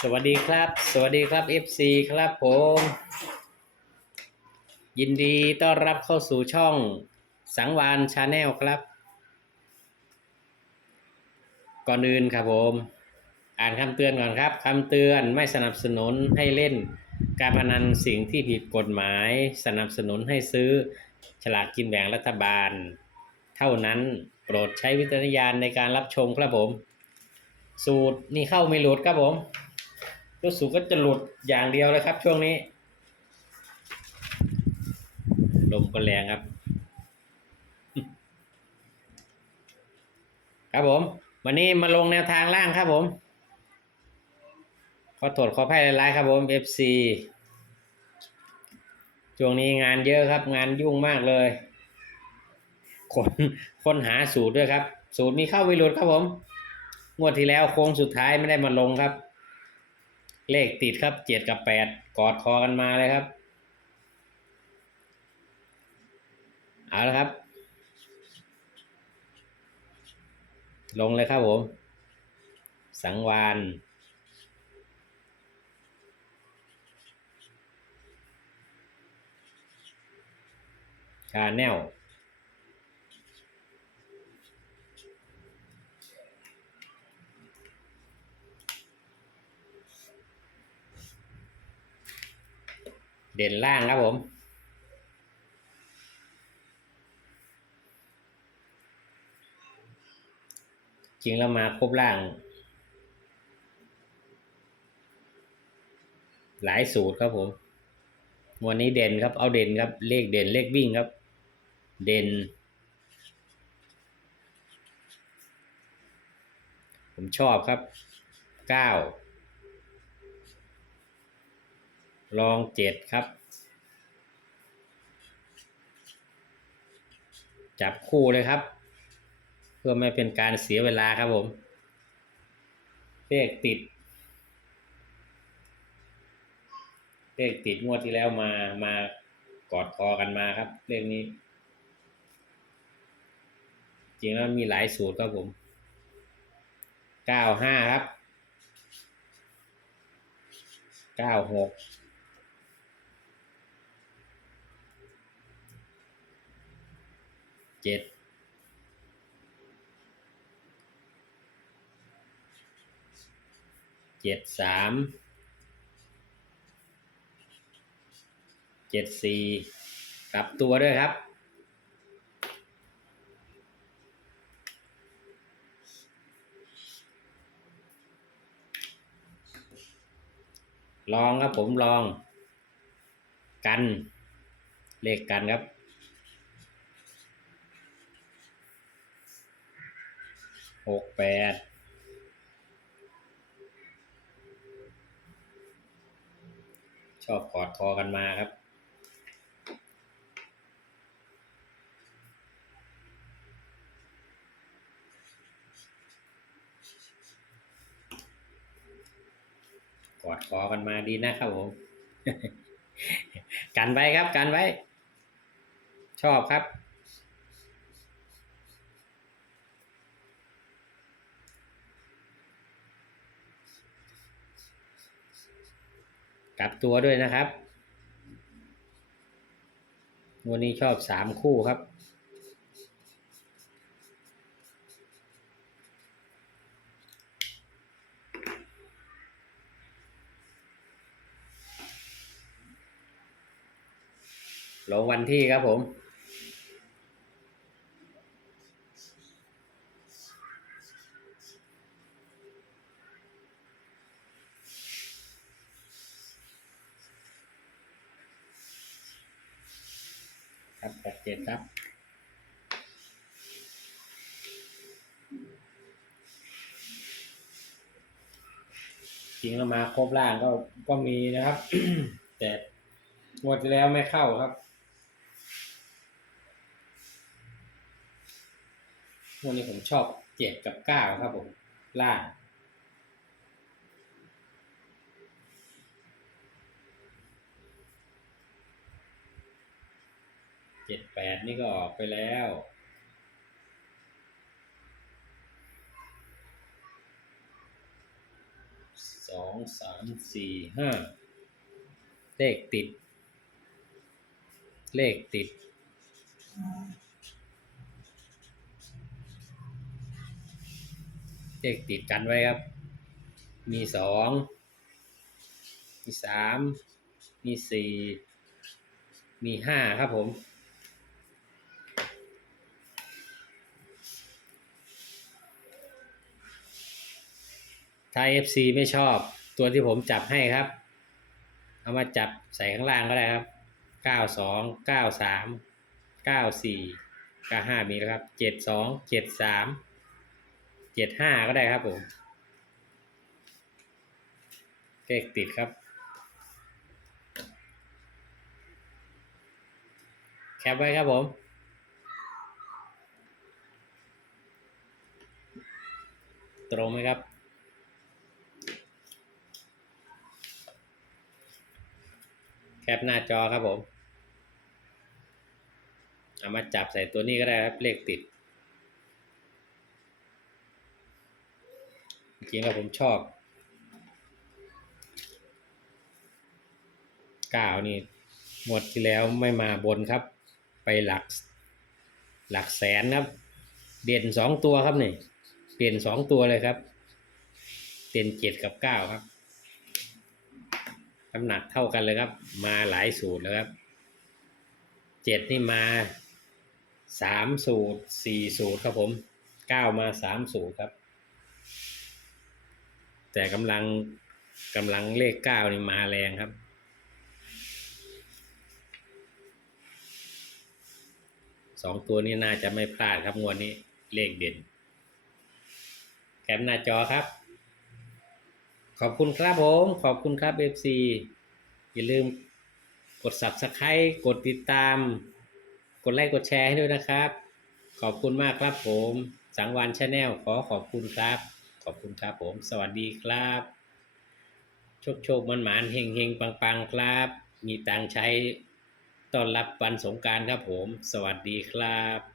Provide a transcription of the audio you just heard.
สวัสดีครับ สวัสดีครับ FC ครับผม ยินดีต้อนรับเข้าสู่ช่องสังวานชาแนลครับ ก่อนอื่นครับผม อ่านคำเตือนก่อนครับคำเตือนไม่สนับสนุนให้เล่น การพนันสิ่งที่ผิดกฎหมาย สนับสนุนให้ซื้อฉลากกินแบ่งรัฐบาล เท่านั้นโปรดใช้วิจารณญาณในการรับชมครับผม สูตรนี่เข้าไม่หลุดครับผม ตัวสูตรก็จะหลุดอย่างเดียวเลยครับ ช่วงนี้ ลมก็แรงครับ ครับผม วันนี้มาลงแนวทางล่างครับผม ขอโทษขออภัยหลายๆครับผม FC ช่วงนี้งานเยอะครับ งานยุ่งมากเลย คนคนหาสูตรด้วยครับ สูตรมีเข้าไม่หลุดครับผม งวดที่แล้วโค้งสุดท้ายไม่ได้มาลงครับ เลขติดครับเจ็ดกับแปดกอดคอกันมาเลยครับเอาละครับ ลงเลยครับผม สังวานชาแนล เด่นล่างครับผม จริงแล้วมาครบล่าง หลายสูตรครับผม วันนี้เด่นครับ เอาเด่นครับ เลขเด่นเลขวิ่งครับ เด่น ผมชอบครับเก้า ลองเจ็ดครับ จับคู่เลยครับ เพื่อไม่เป็นการเสียเวลาครับผมเลขติด เลขติดงวดที่แล้วมามากอดคอกันมาครับ เลขนี้ จริงแล้วมีหลายสูตรครับผมเก้าห้าครับเก้าหก เจ็ดเจ็ดสามเจ็ดสี่กลับตัวด้วยครับลองครับผมลอง กัน เลขกันครับ หกแปดชอบกอดคอกันมาครับ กอดคอกันมาดีนะครับผม กันไว้ครับ กันไว้ ชอบครับ กลับตัวด้วยนะครับ วันนี้ชอบสามคู่ครับ ลงวันที่ครับผม ครับแปด เจ็ดครับจริงแล้วมาครบล่างก็ก็มีนะครับ แต่งวดที่แล้วไม่เข้าครับวันนี้ผมชอบเจ็ดกับเก้าครับผมล่าง เจ็ดแปดนี่ก็ออกไปแล้วสององสามสี่ห้าเลขติด เลขติด เลขติดกันไว้ครับ มีสองมีสามมีสี่มีห้าครับผม ถ้า FC ไม่ชอบตัวที่ผมจับให้ครับ เอามาจับใส่ข้างล่างก็ได้ครับ92 93 94 95มีแล้วครับ72 73 75ก็ได้ครับผมเลขติดครับ แคปไว้ครับผมตรงไหมครับ แคปหน้าจอครับผมเอามาจับใส่ตัวนี้ก็ได้ครับเลขติด จริงๆแล้วผมชอบเก้านี่หมดที่แล้วไม่มาบนครับ ไปหลัก หลักแสนครับ เด่นสองตัวครับนี่เด่นสองตัวเลยครับ เด่นเจ็ดกับเก้าครับ น้ำหนักเท่ากันเลยครับ มาหลายสูตรแล้วครับเจ็ดนี่มาสามสูตรสี่สูตรครับผมเก้ามาสามสูตรครับ แต่กำลังกำลังเลขเก้านี่มาแรงครับสองตัวนี้น่าจะไม่พลาดครับงวดนี้เลขเด่นแคปหน้าจอครับ ขอบคุณครับผม ขอบคุณครับ FC อย่าลืมกด Subscribe กดติดตาม กดไลค์กดแชร์ให้ด้วยนะครับ ขอบคุณมากครับผม สังวานชาแนลขอขอบคุณครับ ขอบคุณครับผม สวัสดีครับ โชคโชคมันหมานเฮงเฮงปังปังครับ มีตังใช้ต้อนรับวันสงการครับผม สวัสดีครับ